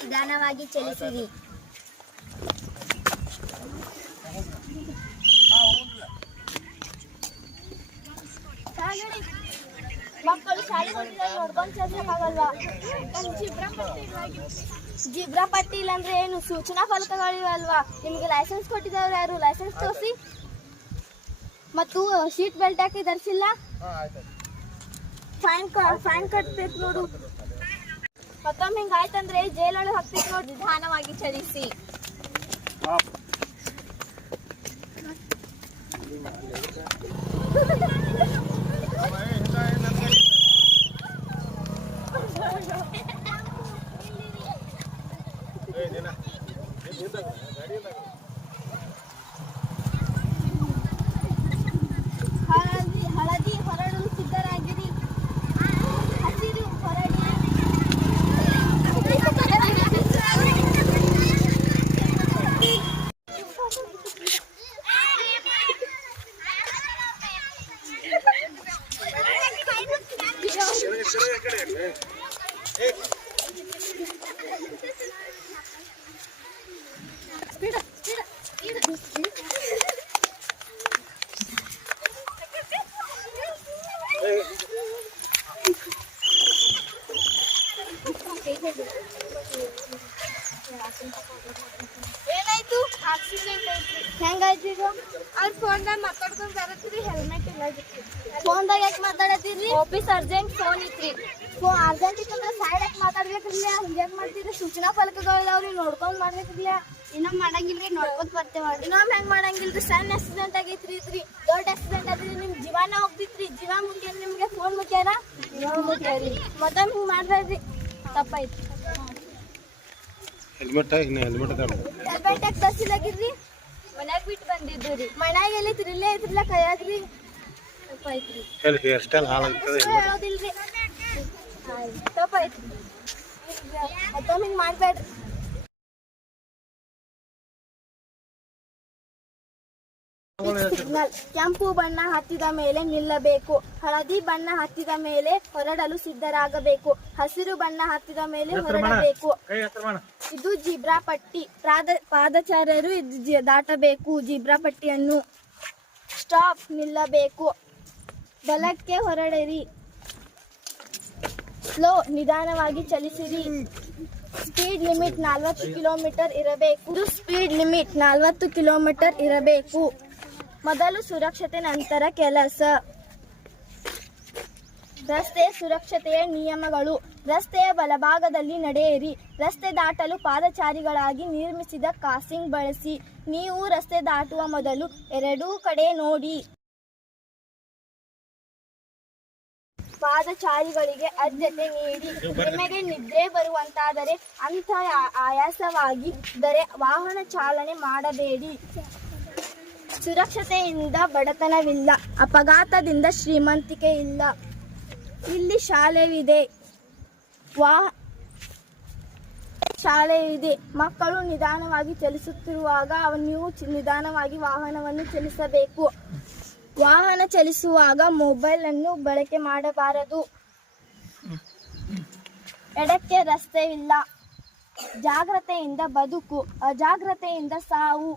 ನಿಧಾನವಾಗಿ ಚಲಿಸಿರಿ. ಮಕ್ಕಳು ಶಾಲೆಗೆ ನೋಡ್ಕೊಂಡು ಚಲಿಸಕ್ಕಾಗಲ್ವಾ? ಜಿಬ್ರಾ ಪಟ್ಟಿ ಇಲ್ಲಂದ್ರೆ ಏನು? ಸೂಚನಾ ಫಲಕಗಳಿವಲ್ವಾ? ನಿಮ್ಗೆ ಲೈಸೆನ್ಸ್ ಕೊಟ್ಟಿದ್ದವ್ರು ಯಾರು? ಲೈಸೆನ್ಸ್ ತೋರಿಸಿ. ಮತ್ತು ಸೀಟ್ ಬೆಲ್ಟ್ ಹಾಕಿ ಧರಿಸಿಲ್ಲ, ಫೈನ್ ಕಟ್ಬೇಕು ನೋಡು. ಮತ್ತೊಮ್ಮೆ ಹಿಂಗಾಯ್ತಂದ್ರೆ ಜೈಲೊಳಗೆ ಹಾಕ್ತಿತ್ತು ನೋಡಿ. ನಿಧಾನವಾಗಿ ಚಲಿಸಿ. ಹಳದಿ ಹೊರಡಲು ಸಿದ್ಧರಾಗಿರಿ. ಹಸಿರು ಹೊರಡಿ. ಏನಾಯ್ತು? ಆಕ್ಸಿಡೆಂಟ್ ಆಯ್ತು. ಹೆಂಗಾಯ್ತು ಈಗ? ಅವ್ರ ಫೋನ್ದಾಗ ಮಾತಾಡ್ಕೊಂಡು ಬರತ್ರಿ, ಹೆಲ್ಮೆಟ್ ಇಲ್ಲ. ಫೋನ್ದಾಗ ಯಾಕೆ ಮಾತಾಡತ್ತೀರಿ? ಆಫೀಸ್ ಅರ್ಜೆಂಟ್ ಫೋನ್ ಇತ್ರಿ. ಅರ್ಜೆಂಟ್ ಇತ್ತಂದ್ರೆ ಸೈಡ್ ಯಾಕೆ ಮಾತಾಡ್ಬೇಕಿರ್ಲಿಲ್ಲ? ಹಿಂಗ್ಯಾಕೆ ಮಾಡ್ತಿದ್ರಿ? ಸೂಚನಾ ಫಲಕಗಳವ್ರಿ, ನೋಡ್ಕೊಂಡ್ ಮಾಡ್ಬೇಕಿರ್ಲಿಲ್ಲ. ಇನ್ನೊಮ್ಮೆ ಮಾಡಂಗಿಲ್ರಿ, ನೋಡ್ಕೊಂಡ್ ಬರ್ತೇವೆ. ಇನ್ನೊಮ್ಮೆ ಹೆಂಗ್ ಮಾಡಂಗಿಲ್ರಿ? ಸಣ್ಣ ಆಕ್ಸಿಡೆಂಟ್ ಆಗೈತ್ರಿ. ದೊಡ್ಡ ಆಕ್ಸಿಡೆಂಟ್ ಆದ್ರಿ, ನಿಮ್ ಜೀವನ ಹೋಗ್ತಿತ್ರಿ. ಜೀವ ಮುಖ್ಯ ನಿಮ್ಗೆ ಫೋನ್ ಮುಖ್ಯಾರ? ಮುಖ್ಯರಿ. ಮತ್ತೊಮ್ಮೆ ಹಿಂಗ್ ಮಾಡ್ಬೇಡ್ರಿ, ತಪ್ಪಾಯ್ತು. ಹೆಲ್ಮೆಟ್ ಯಾಕೆ ತರ್ಸಿಲಾಗಿರ್ರಿ? ಮನ್ಯಾಗ ಬಿಟ್ಟು ಬಂದಿದ್ರಿ. ಮನ್ಯಾಗ ಎಲ್ಲೈತ್ರಿ? ಇಲ್ಲೇ ಐತ್ರಿಲ್ಲ ಕೈಯಾಗ್ರಿ. ತಪ್ಪಾಯ್ತ್ರಿ. Hair style ಹೇಳೋದಿಲ್ರಿ, ತಪ್ಪಾಯ್ತ್ರಿ. ಮತ್ತೊಮ್ಮೆ ಹಿಂಗ್ ಮಾಡ್ಬೇಡ್ರಿ. ಸಿಗ್ನಲ್. ಕೆಂಪು ಬಣ್ಣ ಹತ್ತಿದ ಮೇಲೆ ನಿಲ್ಲಬೇಕು. ಹಳದಿ ಬಣ್ಣ ಹತ್ತಿದ ಮೇಲೆ ಹೊರಡಲು ಸಿದ್ಧರಾಗಬೇಕು. ಹಸಿರು ಬಣ್ಣ ಹತ್ತಿದ ಮೇಲೆ ಹೊರಡಬೇಕು. ಇದು ಜಿಬ್ರಾ ಪಟ್ಟಿ. ಪಾದಚಾರರು ದಾಟಬೇಕು ಜಿಬ್ರಾ ಪಟ್ಟಿಯನ್ನು. ಸ್ಟಾಪ್, ನಿಲ್ಲಬೇಕು. ಬಲಕ್ಕೆ ಹೊರಡಿರಿ. ಸ್ಲೋ, ನಿಧಾನವಾಗಿ ಚಲಿಸಿರಿ. ಸ್ಪೀಡ್ ಲಿಮಿಟ್ 40 ಕಿಲೋಮೀಟರ್ ಇರಬೇಕು. ಇದು ಸ್ಪೀಡ್ ಲಿಮಿಟ್ 40 ಕಿಲೋಮೀಟರ್ ಇರಬೇಕು. ಮೊದಲು ಸುರಕ್ಷತೆ, ನಂತರ ಕೆಲಸ. ರಸ್ತೆ ಸುರಕ್ಷತೆಯ ನಿಯಮಗಳು. ರಸ್ತೆಯ ಬಲಭಾಗದಲ್ಲಿ ನಡೆಯಿರಿ. ರಸ್ತೆ ದಾಟಲು ಪಾದಚಾರಿಗಳಾಗಿ ನಿರ್ಮಿಸಿದ ಕ್ರಾಸಿಂಗ್ ಬಳಸಿ. ನೀವು ರಸ್ತೆ ದಾಟುವ ಮೊದಲು ಎರಡೂ ಕಡೆ ನೋಡಿ. ಪಾದಚಾರಿಗಳಿಗೆ ಆದ್ಯತೆ ನೀಡಿ. ನಿಮಗೆ ನಿದ್ರೆ ಬರುವಂತಾದರೆ ಅಂಥ ಆಯಾಸವಾಗಿದ್ದರೆ ವಾಹನ ಚಾಲನೆ ಮಾಡಬೇಡಿ. ಸುರಕ್ಷತೆಯಿಂದ ಬಡತನವಿಲ್ಲ, ಅಪಘಾತದಿಂದ ಶ್ರೀಮಂತಿಕೆ ಇಲ್ಲ. ಇಲ್ಲಿ ಶಾಲೆಯಿದೆ, ಮಕ್ಕಳು ನಿಧಾನವಾಗಿ ಚಲಿಸುತ್ತಿರುವಾಗ ನೀವು ನಿಧಾನವಾಗಿ ವಾಹನವನ್ನು ಚಲಿಸಬೇಕು. ವಾಹನ ಚಲಿಸುವಾಗ ಮೊಬೈಲ್ ಅನ್ನು ಬಳಕೆ ಮಾಡಬಾರದು. ಎಡಕ್ಕೆ ರಸ್ತೆಯಿಲ್ಲ. ಜಾಗ್ರತೆಯಿಂದ ಬದುಕು, ಅಜಾಗ್ರತೆಯಿಂದ ಸಾವು.